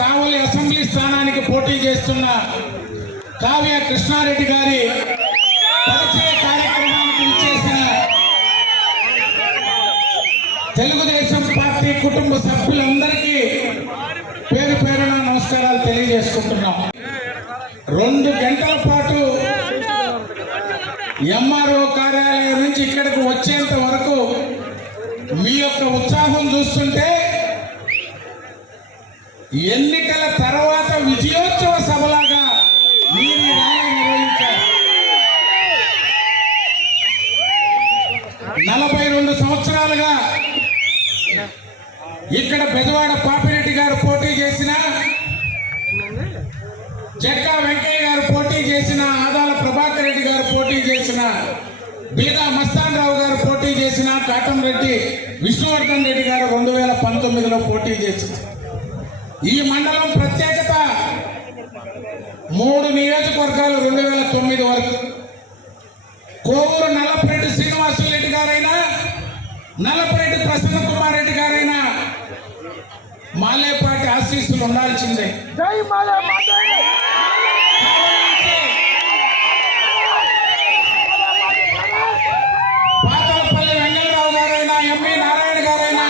కావలి assembly స్థానానికి పోటీ చేస్తున్న కావ్య కృష్ణారెడ్డి గారి పరిచయ కార్యక్రమానికి ఇచ్చేసిన తెలుగుదేశం పార్టీ కుటుంబ సభ్యులందరికీ పేరు పేరున నమస్కారాలు తెలియజేసుకుంటున్నాం. 2 గంటల పాటు ఎంఆర్ఓ కార్యాలయం నుంచి ఇక్కడికి వచ్చేంత వరకు మీ యొక్క ఉత్సాహం చూస్తుంటే ఎన్నికల తర్వాత విజయోత్సవ సభలాగా మీరు ర్యాలీ నిర్వహించారు. 42 సంవత్సరాలుగా ఇక్కడ బెజవాడ పాపిరెడ్డి గారు పోటీ చేసిన, చెక్కా వెంకయ్య గారు పోటీ చేసిన, ఆదాల ప్రభాకర్ రెడ్డి గారు పోటీ చేసిన, బీదా మస్తాన్ రావు గారు పోటీ చేసిన, కాటంరెడ్డి విష్ణువర్ధన్ రెడ్డి గారు 2019లో పోటీ చేసిన ఈ మండలం ప్రత్యేకత 3 నియోజకవర్గాలు 2009 వరకు కోవూరు నల్లపరెడ్డి శ్రీనివాసులరెడ్డి గారైనా, నల్లపరెడ్డి ప్రసన్న కుమార్ రెడ్డి గారైనా మాలేపాటి ఆశీస్సులు ఉండాల్సిందే. పాతలపల్లి వెంకటరావు గారైనా, ఎంవి నారాయణ గారైనా,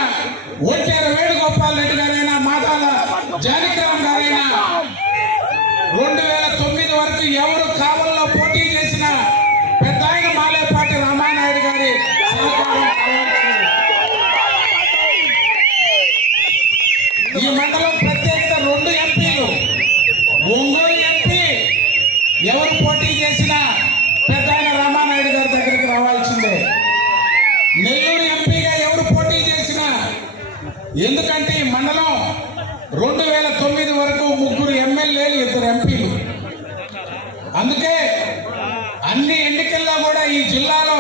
ఒంటేరు వేణుగోపాల్ రెడ్డి గారైనా, మాదాల జానకిరామ్ గారైనా 2009 వరకు ఎవరు కావల్లో పోటీ చేసిన పెద్ద ఆయన మాలేపాటి రామానాయుడు గారి సహకారం కావాల్సింది. ఈ మండలం ప్రత్యేకత 2 ఎంపీలు. ఒంగోలు ఎంపీ ఎవరు పోటీ చేసినా పెద్ద ఆయన రామానాయుడు గారి దగ్గరికి రావాల్సిందే. నెల్లూరు ఎంపీగా ఎవరు పోటీ చేసినా, ఎందుకంటే ఈ మండలం 2009 వరకు 3 ఎమ్మెల్యేలు 2 ఎంపీలు. అందుకే అన్ని ఎన్నికల్లో కూడా ఈ జిల్లాలో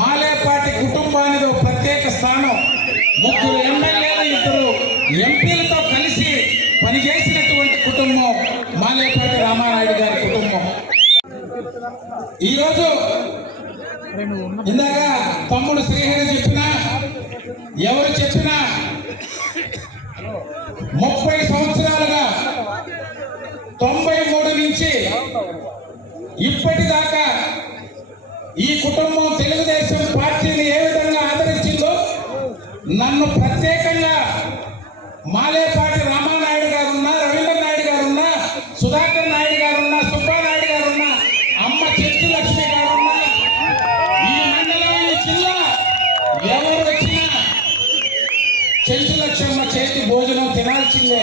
మాలేపాటి కుటుంబానికి ప్రత్యేక స్థానం. 3 ఎమ్మెల్యేలు 2 ఎంపీలతో కలిసి పనిచేసినటువంటి కుటుంబం మాలేపాటి రామానాయుడు గారి కుటుంబం. ఈరోజు ఇందాక తమ్ముడు శ్రీహరి చెప్పినా, ఎవరు చెప్పినా 30 సంవత్సరాలుగా 93 నుంచి ఇప్పటిదాకా ఈ కుటుంబం తెలుగుదేశం పార్టీని ఏ విధంగా ఆదరించిందో, నన్ను ప్రత్యేకంగా మాలేపాటి రామానాయుడు గారున్నా, రవీంద్ర నాయుడు గారున్నా, సుధాకర్ నాయుడు గారున్నా, సుబ్బానాయుడు గారున్నా, అమ్మ చెట్టు లక్ష్మి గారున్నా, ఈ మండలం ఈ జిల్లా ఎవరు వచ్చినా చెంచు లక్ష్మమ్మ చేతి భోజనం తినాల్సిందే.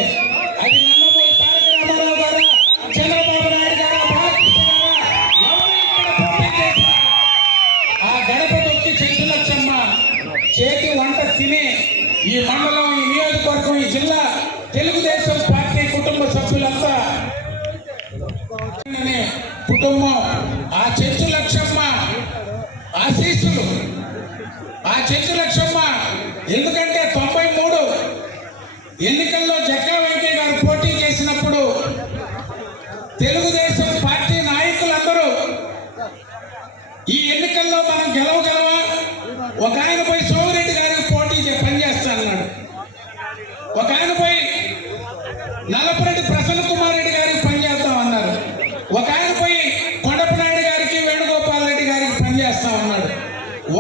అది నందమూరి తారక రామారావు గారు, చంద్రబాబు నాయుడు గారు, బాలకృష్ణ గారు, ఎవరు ఇక్కడ పోటీ చేసినా ఆ గడప తొక్కి చెంచు లక్ష్మమ్మ చేతి వంట తిని ఈ మండలం, ఈ నియోజకవర్గం, ఈ జిల్లా తెలుగుదేశం పార్టీ కుటుంబ సభ్యులంతా కుటుంబం ఆ చెంచు లక్ష్మమ్మ ఆశీస్సులు. ఆ చెంచు లక్ష్మమ్మ ఎందుకంటే 93 ఎన్నికల్లో చెక్కా వెంకయ్య గారు పోటీ చేసినప్పుడు తెలుగుదేశం పార్టీ నాయకులందరూ ఈ ఎన్నికల్లో మనం గెలవగలవా, ఒక ఆయన పోయి సోమిరెడ్డి గారికి పోటీ పనిచేస్తానన్నాడు, ఒక ఆయన పోయి నల్లపరెడ్డి ప్రసన్న కుమార్ రెడ్డి గారికి పనిచేస్తామన్నారు, ఒక ఆయన పోయి కొండపనాయుడు గారికి వేణుగోపాల్ రెడ్డి గారికి పనిచేస్తామన్నాడు.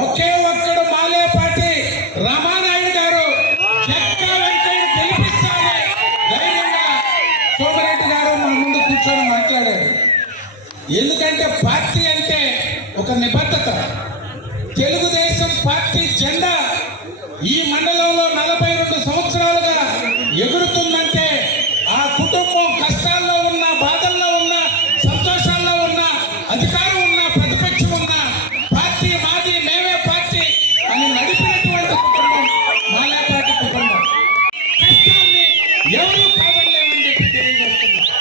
ఒకే ఒక్కడు మాలేపాటి రామానాయుడు గారు చెక్కా వెంకయ్య గెలిపిస్తామని ధైర్యంగా సోమిరెడ్డి గారు మన ముందు కూర్చొని మాట్లాడారు. ఎందుకంటే పార్టీ అంటే ఒక నిబద్ధత. తెలుగుదేశం పార్టీ జెండా ఈ మండలంలో 42 సంవత్సరాలుగా ఎగురుతుందంటే ఆ కుటుంబం కష్టాల్లో ఉన్న, బాధల్లో ఉన్న, సంతోషాల్లో ఉన్న, అధికారం ఉన్న, ప్రతిపక్షం ఉన్న, పార్టీ మాది, మేమే పార్టీ అని నడిపినటువంటి కుటుంబం మాలేపాటి కుటుంబం. కష్టాన్ని ఎవరు కావలేమని చెప్పి తెలియజేస్తున్నారు.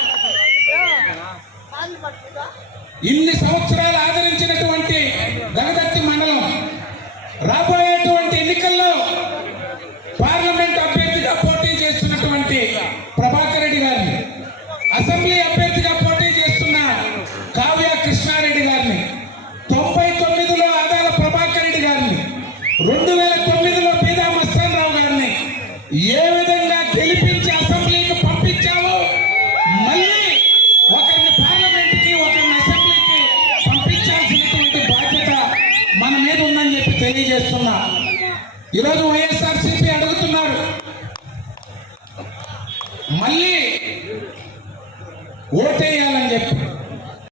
ఇన్ని సంవత్సరాలు ఆదరించినటువంటి దగదత్తి మండలం రాబోయేటువంటి ఎన్నికల్లో పార్లమెంట్ అభ్యర్థిగా పోటీ చేస్తున్నటువంటి ప్రభాకర్ రెడ్డి గారిని, అసెంబ్లీ అభ్యర్థిగా పోటీ చేస్తున్న కావ్య కృష్ణారెడ్డి గారిని, 99లో ఆదాల ప్రభాకర్ రెడ్డి గారిని, 2009లో బీదా మస్తాన్ రావు గారిని ఏ విధంగా గెలిపించి అసెంబ్లీకి పంపించి తెలియజేస్తున్నా. ఈరోజు వైఎస్ఆర్సీపీ అడుగుతున్నారు, మళ్ళీ